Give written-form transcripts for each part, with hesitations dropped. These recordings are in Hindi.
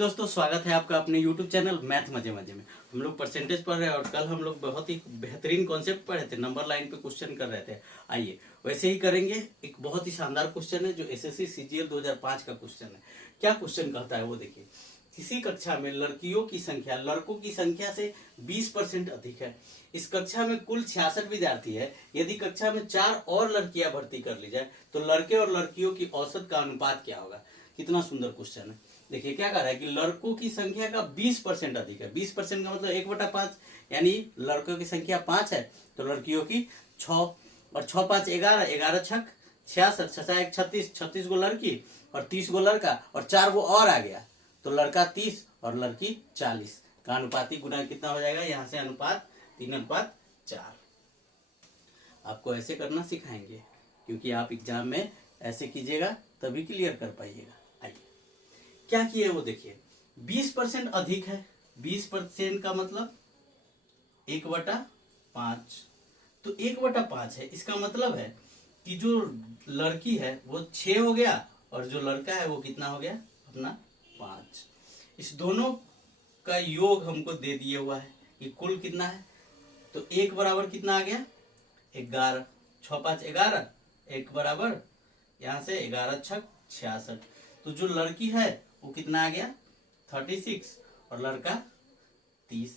दोस्तों, स्वागत है आपका अपने YouTube चैनल मैथ मजे मजे में। हम लोग परसेंटेज पढ़ रहे हैं और कल हम लोग बहुत ही बेहतरीन कॉन्सेप्ट पढ़े थे, नंबर लाइन पे क्वेश्चन कर रहे थे। आइए वैसे ही करेंगे। एक बहुत ही शानदार क्वेश्चन है जो एसएससी सीजीएल 2005 का क्वेश्चन है। क्या क्वेश्चन कहता है वो देखिए। किसी कक्षा में लड़कियों की संख्या लड़कों की संख्या से 20% अधिक है। इस कक्षा में कुल 66 विद्यार्थी है। यदि कक्षा में 4 और लड़कियां भर्ती कर ली जाए तो लड़के और लड़कियों की औसत का अनुपात क्या होगा। कितना सुंदर क्वेश्चन है। देखिए क्या कर रहा है कि लड़कों की संख्या का 20% अधिक है। 20% का मतलब 1/5, यानी लड़कों की संख्या 5 है तो लड़कियों की 6, और 6 5 11, 11 छक 66, 6 1 36, 36 गो लड़की और 30 गो लड़का और 4 गो और आ गया तो लड़का 30 और लड़की 40 का अनुपाती गुना कितना हो जाएगा। यहाँ से अनुपात 3:4। आपको ऐसे करना सिखाएंगे क्योंकि आप एग्जाम में ऐसे कीजिएगा तभी क्लियर कर पाइएगा। आइए क्या किए वो देखिए। 20% अधिक है। 20% का मतलब 1/5, तो 1/5 है। इसका मतलब है कि जो लड़की है वो 6 हो गया और जो लड़का है वो कितना हो गया अपना 5। इस दोनों का योग हमको दे दिए हुआ है कि कुल कितना है। तो 1 बराबर कितना आ गया 11, 6 5 11, 1 बराबर यहां से 11 छक 66। तो जो लड़की है वो कितना आ गया 36 और लड़का 30।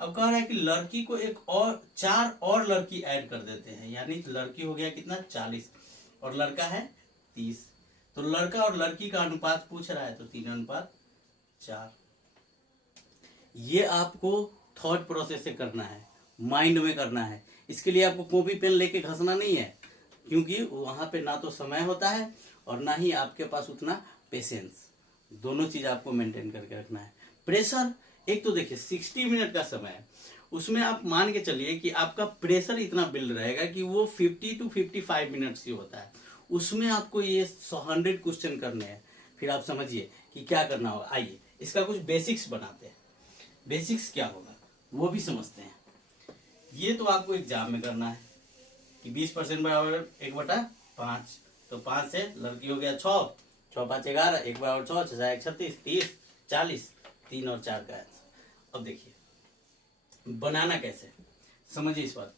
अब कह रहा है कि लड़की को एक और 4 और लड़की ऐड कर देते हैं, यानी लड़की हो गया कितना 40 और लड़का है 30। तो लड़का और लड़की का अनुपात पूछ रहा है तो 3:4। ये आपको थॉट प्रोसेस से करना है, माइंड में करना है। इसके लिए आपको कॉपी पेन लेके घसना नहीं है क्योंकि वहां पे ना तो समय होता है और ना ही आपके पास उतना पेशेंस। दोनों चीज आपको मेंटेन करके रखना है। प्रेशर, एक तो देखिए 60 मिनट का समय है, उसमें आप मान के चलिए कि आपका प्रेशर इतना बिल्ड रहेगा कि वो 50 to 55 मिनट्स ही होता है। उसमें आपको ये 100 क्वेश्चन करने हैं। फिर आप समझिए कि क्या करना होगा। आइए इसका कुछ बेसिक्स बनाते हैं। बेसिक्स क्या होगा वो भी समझते हैं। ये तो आपको एग्जाम में करना है कि 20% बराबर 1/5, तो 5 से लड़की हो गया 6, 6 5 11, 1 बराबर 6, 6 1 36, 30 40, 3 और 4 का आंसर। अब देखिए बनाना कैसे, समझिए इस बात को।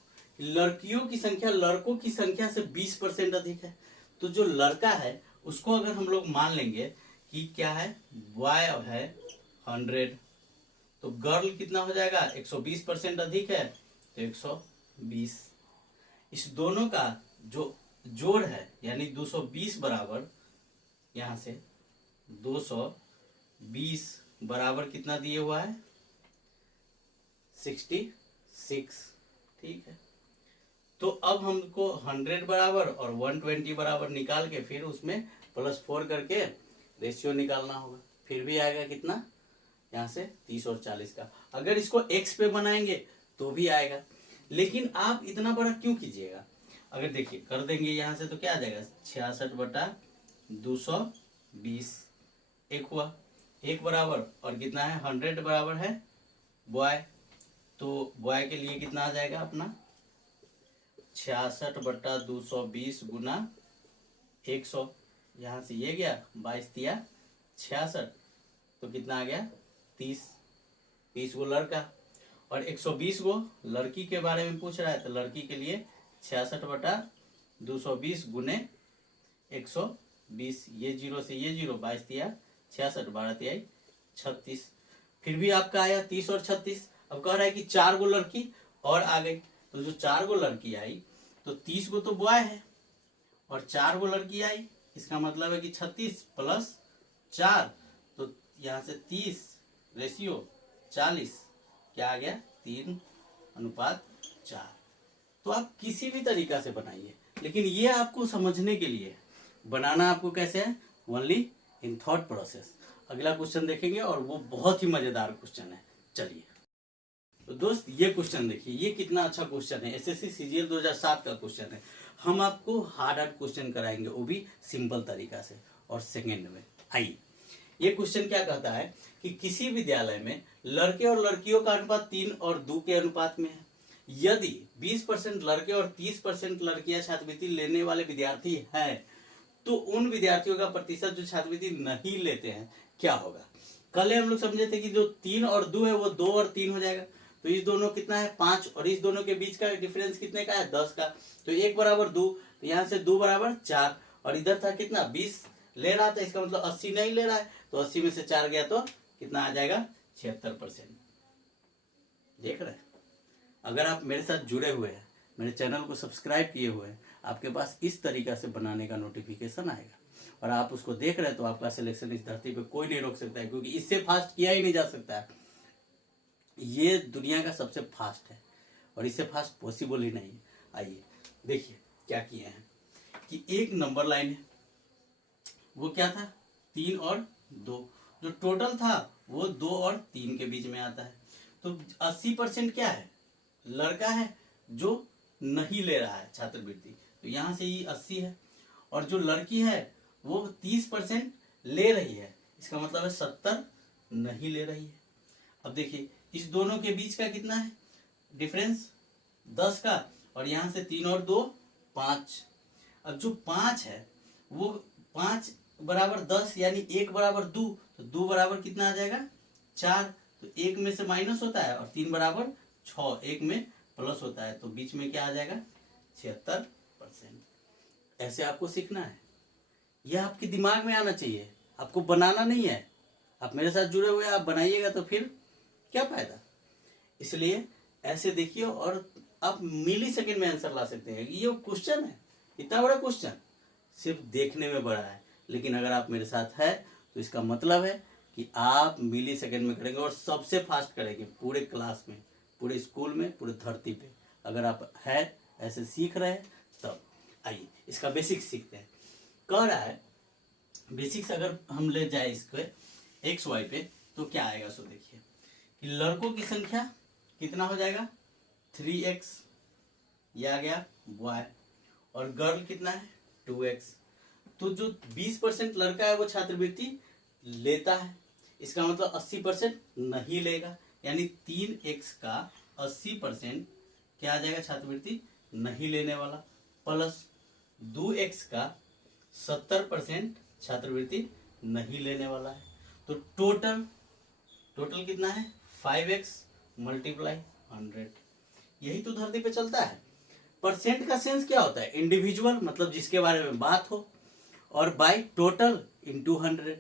लड़कियों की संख्या लड़कों की संख्या से 20% अधिक है। तो जो लड़का है उसको अगर हम लोग मान लेंगे कि क्या है बॉय है 100, तो गर्ल कितना हो जाएगा 120% अधिक है तो 120। इस दोनों का जो जोड़ है यानी 220 बराबर, यहां से 220 बराबर कितना दिए हुआ है 66। ठीक है, तो अब हमको 100 बराबर और 120 बराबर निकाल के फिर उसमें +4 करके रेशियो निकालना होगा। फिर भी आएगा कितना यहां से 30 और 40 का। अगर इसको x पे बनाएंगे तो भी आएगा, लेकिन आप इतना बड़ा क्यों कीजिएगा। अगर देखिए कर देंगे यहां से तो क्या आ जाएगा 66/220। एक हुआ 1 बराबर और कितना है 100 बराबर है बॉय, तो बॉय के लिए कितना आ जाएगा अपना 66/220 गुना 100। यहां से ये गया 22 दिया 66, तो कितना आ गया 30 गो लड़का और 120 गो लड़की के बारे में पूछ रहा है। तो लड़की के लिए 66/220 गुने 120, ये 0 से ये 0, 22 दिया 66, 12 दिया 36। फिर भी आपका आया 30 और 36। अब कह रहा है कि 4 गो लड़की और आ गई, तो जो 4 गो लड़की आई तो 30 गो तो बॉय है और 4 गो लड़की आई, इसका मतलब है कि 36 + 4, तो यहां से 30 रेशियो 40, क्या आ गया 3:4। तो आप किसी भी तरीका से बनाइए, लेकिन ये आपको समझने के लिए बनाना आपको कैसे है, ओनली इन थॉट प्रोसेस। अगला क्वेश्चन देखेंगे और वो बहुत ही मजेदार क्वेश्चन है। चलिए तो दोस्त ये क्वेश्चन देखिए, ये कितना अच्छा क्वेश्चन है। एसएससी सीजीएल 2007 का क्वेश्चन है। हम आपको हार्ड क्वेश्चन कराएंगे, वो भी सिंपल तरीका से और सेकेंड में। आइए ये क्वेश्चन क्या कहता है कि किसी विद्यालय में लड़के और लड़कियों का अनुपात 3 और 2 के अनुपात में है। यदि 20% लड़के और 30% लड़कियां छात्रवृत्ति लेने वाले विद्यार्थी हैं तो उन विद्यार्थियों का प्रतिशत जो छात्रवृत्ति नहीं लेते हैं क्या होगा। कल हम लोग समझे थे कि जो 3 और 2 है वो 2 और 3 हो जाएगा। तो इस दोनों कितना है 5, और इस दोनों के बीच का डिफरेंस कितने का है 10 का। तो 1 बराबर 2, तो यहाँ से 2 बराबर 4, और इधर था कितना 20 ले रहा था, इसका मतलब 80 नहीं ले रहा है, तो 80 में से 4 गया तो कितना आ जाएगा 76%। देख रहे हैं, अगर आप मेरे साथ जुड़े हुए हैं, मेरे चैनल को सब्सक्राइब किए हुए हैं, आपके पास इस तरीका से बनाने का नोटिफिकेशन आएगा और आप उसको देख रहे हैं, तो आपका सिलेक्शन इस धरती पे कोई नहीं रोक सकता है, क्योंकि इससे फास्ट किया ही नहीं जा सकता है। ये दुनिया का सबसे फास्ट है और इससे फास्ट पॉसिबल ही नहीं है। आइए देखिए क्या किए हैं कि एक नंबर लाइन है, वो क्या था 3 और 2, जो टोटल था वो 2 और 3 के बीच में आता है। तो 80% क्या है, लड़का है जो नहीं ले रहा है छात्रवृत्ति, तो यहाँ से ये 80 है, और जो लड़की है वो 30% ले रही है, इसका मतलब है 70 नहीं ले रही है। अब देखिए इस दोनों के बीच का कितना है डिफरेंस 10 का, और यहाँ से 3 और 2 5। अब जो 5 है वो 5 बराबर 10 यानी 1 बराबर 2, तो 2 बराबर कितना आ जाएगा 4, तो 1 में से माइनस होता है, और 3 बराबर 6, 1 में प्लस होता है, तो बीच में क्या आ जाएगा 76%। ऐसे आपको सीखना है, यह आपके दिमाग में आना चाहिए, आपको बनाना नहीं है। आप मेरे साथ जुड़े हुए आप बनाइएगा तो फिर क्या फायदा। इसलिए ऐसे देखिए और आप मिली सेकेंड में आंसर ला सकते हैं। ये क्वेश्चन है, इतना बड़ा क्वेश्चन सिर्फ देखने में बड़ा है, लेकिन अगर आप मेरे साथ है तो इसका मतलब है कि आप मिली सेकेंड में करेंगे और सबसे फास्ट करेंगे पूरे क्लास में, पूरे स्कूल में, पूरे धरती पे। अगर आप है ऐसे सीख रहे हैं तब आइए इसका बेसिक्स सीखते हैं। कह रहा है बेसिक्स अगर हम ले जाए इसके एक्स वाई पे तो क्या आएगा, सो देखिए कि लड़कों की संख्या कितना हो जाएगा 3x, ये आ गया y, और गर्ल कितना है 2x। तो जो 20% लड़का है वो छात्रवृत्ति लेता है, इसका मतलब 80% नहीं लेगा, यानी 3x का 80% क्या आ जाएगा छात्रवृत्ति नहीं लेने वाला, प्लस 2x का 70% छात्रवृत्ति नहीं लेने वाला है। तो टोटल कितना है 5x मल्टीप्लाई 100। यही तो धरती पे चलता है। परसेंट का सेंस क्या होता है, इंडिविजुअल मतलब जिसके बारे में बात हो, और बाय टोटल इनटू 100।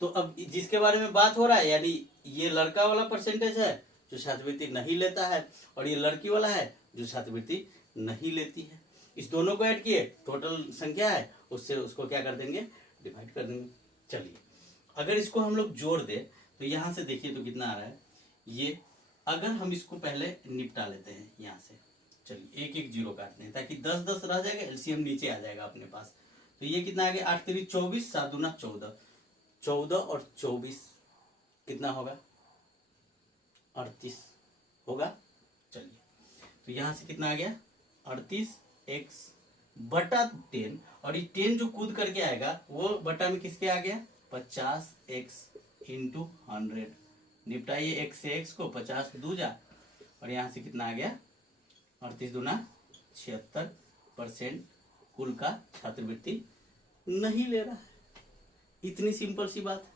तो अब जिसके बारे में बात हो रहा है यानी ये लड़का वाला परसेंटेज है जो छात्रवृत्ति नहीं लेता है, और ये लड़की वाला है जो छात्रवृत्ति नहीं लेती है। इस दोनों को ऐड किए, टोटल संख्या है उससे उसको क्या कर देंगे डिवाइड कर देंगे। चलिए अगर इसको हम लोग जोड़ दे तो यहाँ से देखिए तो कितना आ रहा है, ये अगर हम इसको पहले निपटा लेते हैं यहाँ से, चलिए एक एक जीरो काटते हैं ताकि 10 10 रह जाएगा, एलसीएम नीचे आ जाएगा अपने पास। तो ये कितना आ गया 8 3 24, 7 दूना 14, 14 और 24 कितना होगा 38 होगा। चलिए तो यहाँ से कितना आ गया 38x बटा 10, और ये 10 जो कूद करके आएगा वो बटा में किसके आ गया 50x इंटू 100। निपटाइए x से x को, 50 दूजा, और यहाँ से कितना आ गया 38 दूना 76% कुल का छात्रवृत्ति नहीं ले रहा है। इतनी सिंपल सी बात,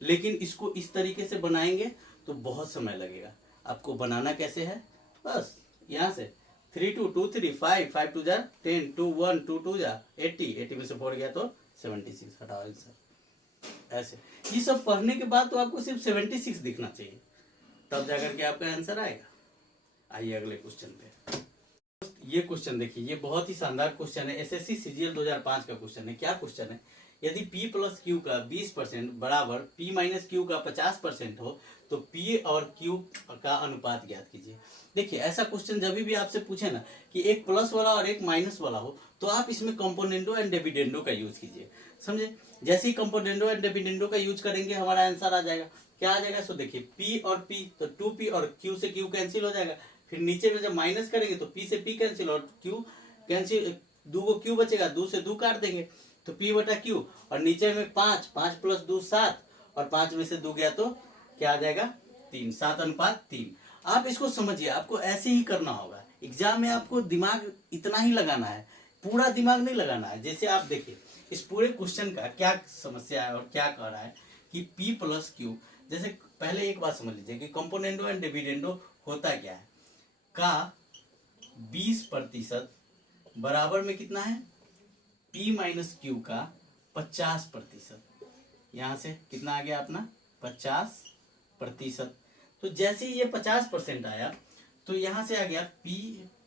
लेकिन इसको इस तरीके से बनाएंगे तो बहुत समय लगेगा। आपको बनाना कैसे है, बस यहाँ से 3 2 2 3 5 5 2 जा 10 2 1 2 2 जा 80 80 में से 4 गया तो 76 हटाओ आंसर। ऐसे ये सब पढ़ने के बाद तो आपको सिर्फ 76 दिखना चाहिए, तब जाकर के आपका आंसर आएगा। आइए अगले क्वेश्चन पे। ये क्वेश्चन देखिए, ये बहुत ही शानदार क्वेश्चन है, एसएससी सीजीएल 2005 का क्वेश्चन है। क्या क्वेश्चन है, यदि P प्लस Q का 20% बराबर P माइनस Q का 50% हो तो P और Q का अनुपात ज्ञात कीजिए। देखिए ऐसा क्वेश्चन जब भी आपसे पूछे ना कि एक प्लस वाला और एक माइनस वाला हो तो आप इसमें कंपोनेंडो एंड डिविडेंडो का यूज कीजिए, समझे। जैसे ही कंपोनेंडो एंड डिविडेंडो का यूज करेंगे हमारा आंसर आ जाएगा। क्या आ जाएगा, सो देखिए P और P तो 2P और Q से Q कैंसिल हो जाएगा, फिर नीचे में जब माइनस करेंगे तो P से P कैंसिल और Q कैंसिल, 2 को Q बचेगा, 2 से 2 काट देंगे तो P बटा Q, और नीचे में 5 5 प्लस 2 7, और 5 में से 2 गया तो क्या आ जाएगा 3, 7 अनुपात 3। आप इसको समझिए, आपको ऐसे ही करना होगा। एग्जाम में आपको दिमाग इतना ही लगाना है, पूरा दिमाग नहीं लगाना है। जैसे आप देखिए इस पूरे क्वेश्चन का क्या समस्या है और क्या कह रहा है कि P प्लस Q जैसे पहले एक बात समझ लीजिए कि कंपोनेंडो एंड डिविडेंडो होता क्या है। का 20% बराबर में कितना है, P माइनस क्यू का 50%। यहां से कितना आ गया अपना 50%। तो जैसे ही ये 50% आया तो यहां से आ गया P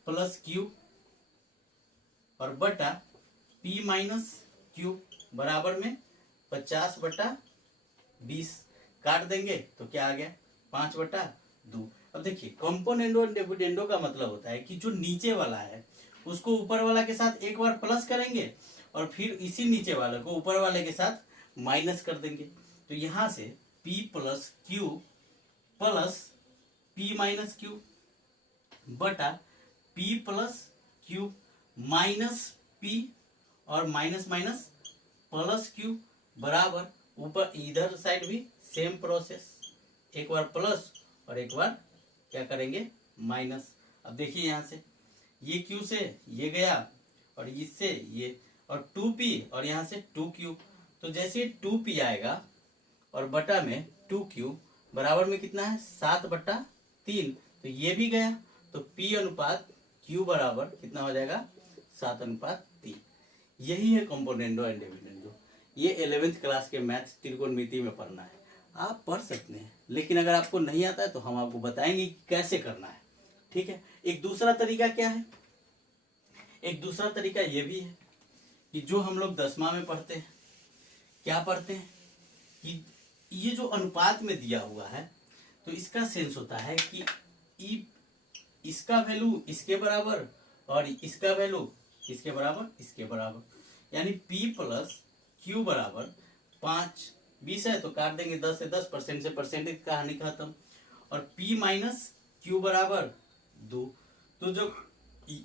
प्लस क्यू और बटा P माइनस क्यू बराबर में 50/20। काट देंगे तो क्या आ गया 5/2। अब देखिए कंपोनेंडो और डिविडेंडो का मतलब होता है कि जो नीचे वाला है उसको ऊपर वाला के साथ एक बार प्लस करेंगे और फिर इसी नीचे वाले को ऊपर वाले के साथ माइनस कर देंगे। तो यहां से P plus Q plus P minus Q बटा P plus Q minus P और माइनस माइनस प्लस क्यू बराबर ऊपर इधर साइड भी सेम प्रोसेस, एक बार प्लस और एक बार क्या करेंगे माइनस। अब देखिए यहां से ये क्यू से ये गया और इससे ये और 2p और यहां से 2q। तो जैसे 2p आएगा और बटा में 2q बराबर में कितना है 7/3। तो ये भी गया तो p अनुपात q बराबर कितना हो जाएगा 7/3। यही है कंपोनेंडो एंड डिविडेंडो। ये 11th क्लास के मैथ्स त्रिकोणमिति में पढ़ना है, आप पढ़ सकते हैं, लेकिन अगर आपको नहीं आता है तो हम आपको बताएंगे कि कैसे करना है। ठीक है। एक दूसरा तरीका क्या है, एक दूसरा तरीका ये भी है कि जो हम लोग 10वां में पढ़ते हैं, क्या पढ़ते हैं कि ये जो अनुपात में दिया हुआ है तो इसका सेंस होता है कि इसका वैल्यू इसके बराबर और इसका वैल्यू इसके बराबर इसके बराबर, यानी P प्लस क्यू बराबर 5। 20 है तो काट देंगे 10 से 10% से परसेंटेज कहानी खत्म। और P माइनस क्यू बराबर 2। तो जब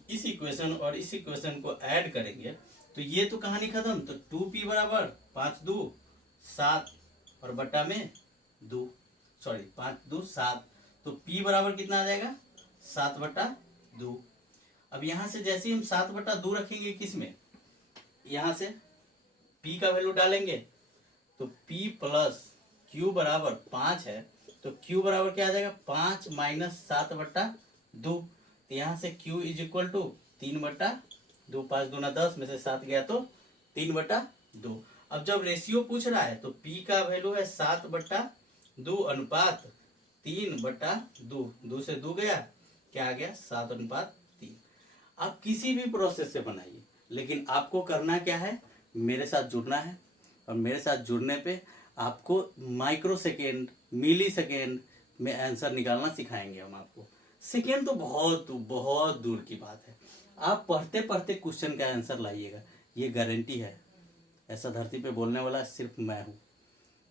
इस इक्वेशन और इस इक्वेशन को ऐड करेंगे तो ये तो कहानी खत्म। तो 2p बराबर 5 2 7 और बटा में 2, सॉरी 5 2 7। तो p बराबर कितना आ जाएगा 7/2। अब यहां से जैसे ही हम 7/2 रखेंगे किसमें, यहां से p का वैल्यू डालेंगे तो p प्लस q बराबर 5 है तो q बराबर क्या आ जाएगा 5 माइनस 7/2। तो यहां से q इज इक्वल टू 3/2। 5 दूना 10 में से 7 गया तो 3/2। अब जब रेशियो पूछ रहा है तो p का वैल्यू है 7/2 अनुपात 3/2। 2 से 2 गया, क्या आ गया 7/3। आप किसी भी प्रोसेस से बनाइए, लेकिन आपको करना क्या है, मेरे साथ जुड़ना है। और मेरे साथ जुड़ने पे आपको माइक्रो सेकेंड मिली सेकेंड में आंसर निकालना सिखाएंगे हम आपको। सेकेंड तो बहुत बहुत दूर की बात है, आप पढ़ते पढ़ते क्वेश्चन का आंसर लाइएगा, ये गारंटी है। ऐसा धरती पे बोलने वाला सिर्फ मैं हूँ।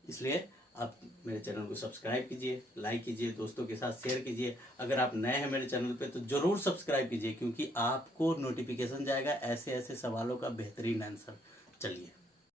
इसलिए आप मेरे चैनल को सब्सक्राइब कीजिए, लाइक कीजिए, दोस्तों के साथ शेयर कीजिए। अगर आप नए हैं मेरे चैनल पे तो जरूर सब्सक्राइब कीजिए, क्योंकि आपको नोटिफिकेशन जाएगा ऐसे ऐसे सवालों का बेहतरीन आंसर। चलिए।